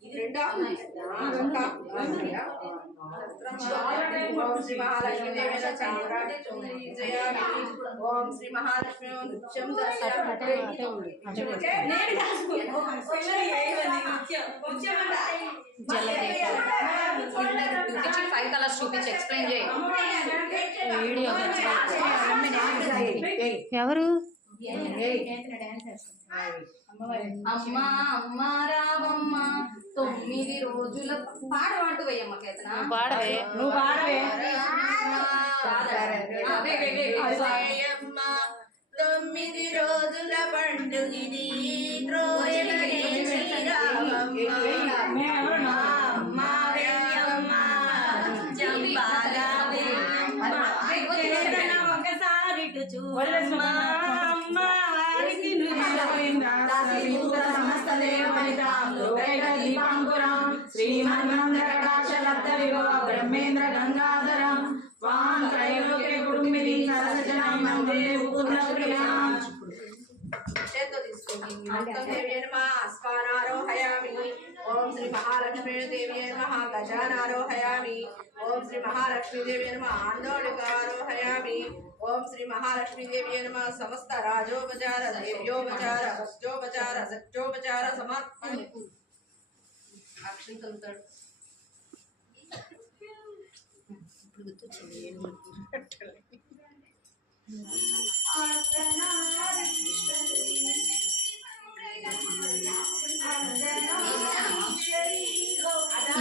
ఇది రెండో? శ్రీ మహాలక్ష్మి దేవేన చామురాటి చౌదరీజయామి ఓం శ్రీ మహాలక్ష్మి నృత్యం నేను ఫైవ్ కలర్స్ చూపించి ఎక్స్ప్లెయిన్ చేయి వీడియో ఎవరు అమ్మా అమ్మ రావమ్మ. తొమ్మిది రోజుల పాట పాటు వేయమ్మ కేతన పాడవే. నువ్వు పాడవే. అమ్మ తొమ్మిది రోజుల పండుగిది జంపాలవే ఒకసారి వారికి సమస్త శ్రీమన్మందరకాశలబ్ధవిగో బ్రహ్మేంద్ర గంగాధరం వాం త్రైలోక్య కుటుంబిని సరసజనం వందే పూర్ణప్రియాం చేత్తో తీసుకోండి మొత్తం దేవి నమ అస్మానారోహయామి ఓం శ్రీ మహాలక్ష్మీ దేవి నమ గజానారోహయామి ఓం శ్రీ మహాలక్ష్మీ దేవి నమ ఆందోళికారోహయామి ఓం శ్రీ మహాలక్ష్మీ దేవి నమ సమస్త రాజోపచార దేవ్యోపచార భక్తోపచార సత్యోపచార సమర్పణ అక్షింతలతో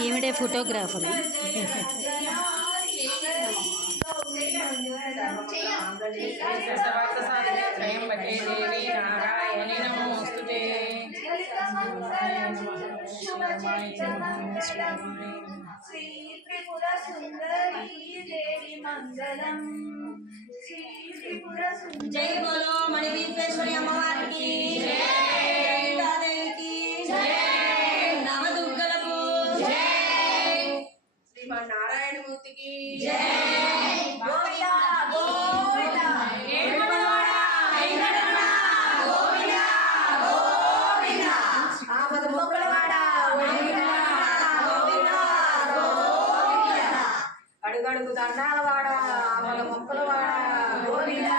ఈవిడే ఫోటోగ్రాఫర్. త్రయంబకే దేవి నారాయణి నమోస్తుతే శ్రీ త్రిపుర సుందరీ దేవి మంగళం శ్రీ త్రిపుర సుందరీ జై బోలో అడుగడుగు దండాల వాడ ఆపద మొక్కల వాడ. గోవిందా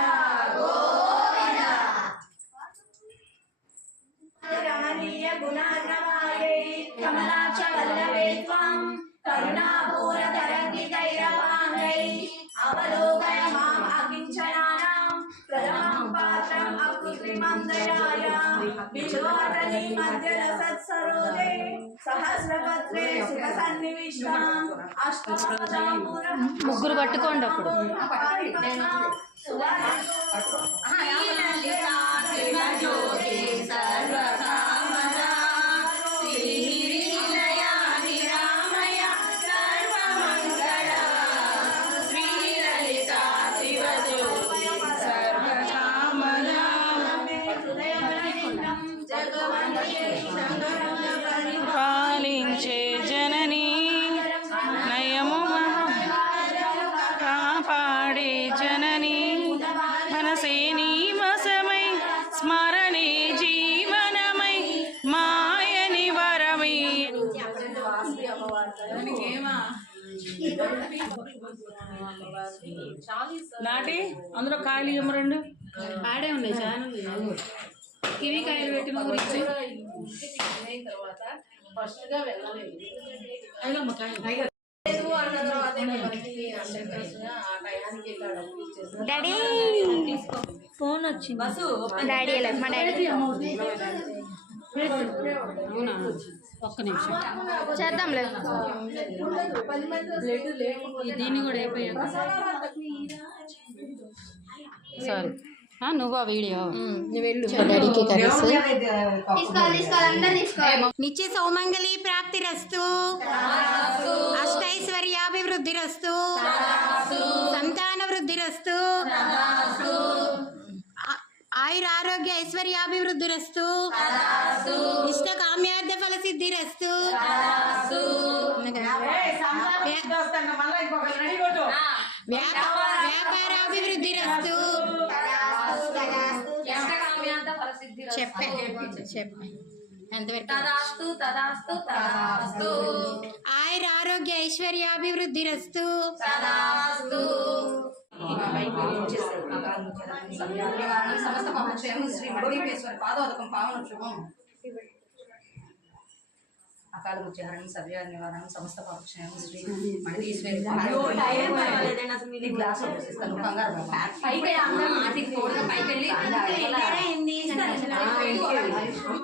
రమణీయ గుణార్ణవాయే కమలాక్ష వల్లవే త్వం. కరుణాపూర తరంగి తరంగితైరవాంగై అవలోకయ మాం అకించనానాం. ప్రథమం పాత్రం అకృత్రిమం దయాయ. విశ్వాటలి మధ్యల సత్సరోదే. సహస్రపత్రే సుఖ సన్నివిష్టాం అష్టమాచామూర ముగ్గురు పట్టుకోండి అప్పుడు. నాటి అందులో కాయలు ఇవ్వము రెండు. ఆడే ఉన్నాయి చాలా కివి కాయలు పెట్టిన గురించి తర్వాత ఫస్ట్గా వెళ్ళలేదు. డాడీ ఫోన్ వచ్చింది. డాడీ మా డాడీ. అవునా? ఒక్క నిమిషం. చేద్దాంలే. దీన్ని కూడా అయిపోయాక. సారీ. నువ్వు ఆ వీడియో డాడీకి నిత్య సౌమంగళి ప్రాప్తిరస్తు అష్టైశ్వర్యాభివృద్ధిరస్తు సంతాన వృద్ధిరస్తు ఆ- ఆయురారోగ్య ఐశ్వర్యాభివృద్ధిరస్తు ఇష్ట కామ్యార్థ ఫల సిద్ధిరస్తు వ్యాపారాభివృద్ధిరస్తు చెప్పే చెప్పే ఎంతవరకు? తదాస్తు తదాస్తు తదాస్తు. ఆయుర ఆరోగ్య ఐశ్వర్యాభివృద్ధి రస్తు. తదాస్తు. సమస్త పాపక్షేమం శ్రీ మణిపేశ్వర పాదోదకం పావన శుభం అకాల ఉచ్చారణం సవ్య నివారణం సమస్త పాపక్షేమం శ్రీ గ్లాస్ కంగారు. పైకి పైకి వెళ్ళి అయింది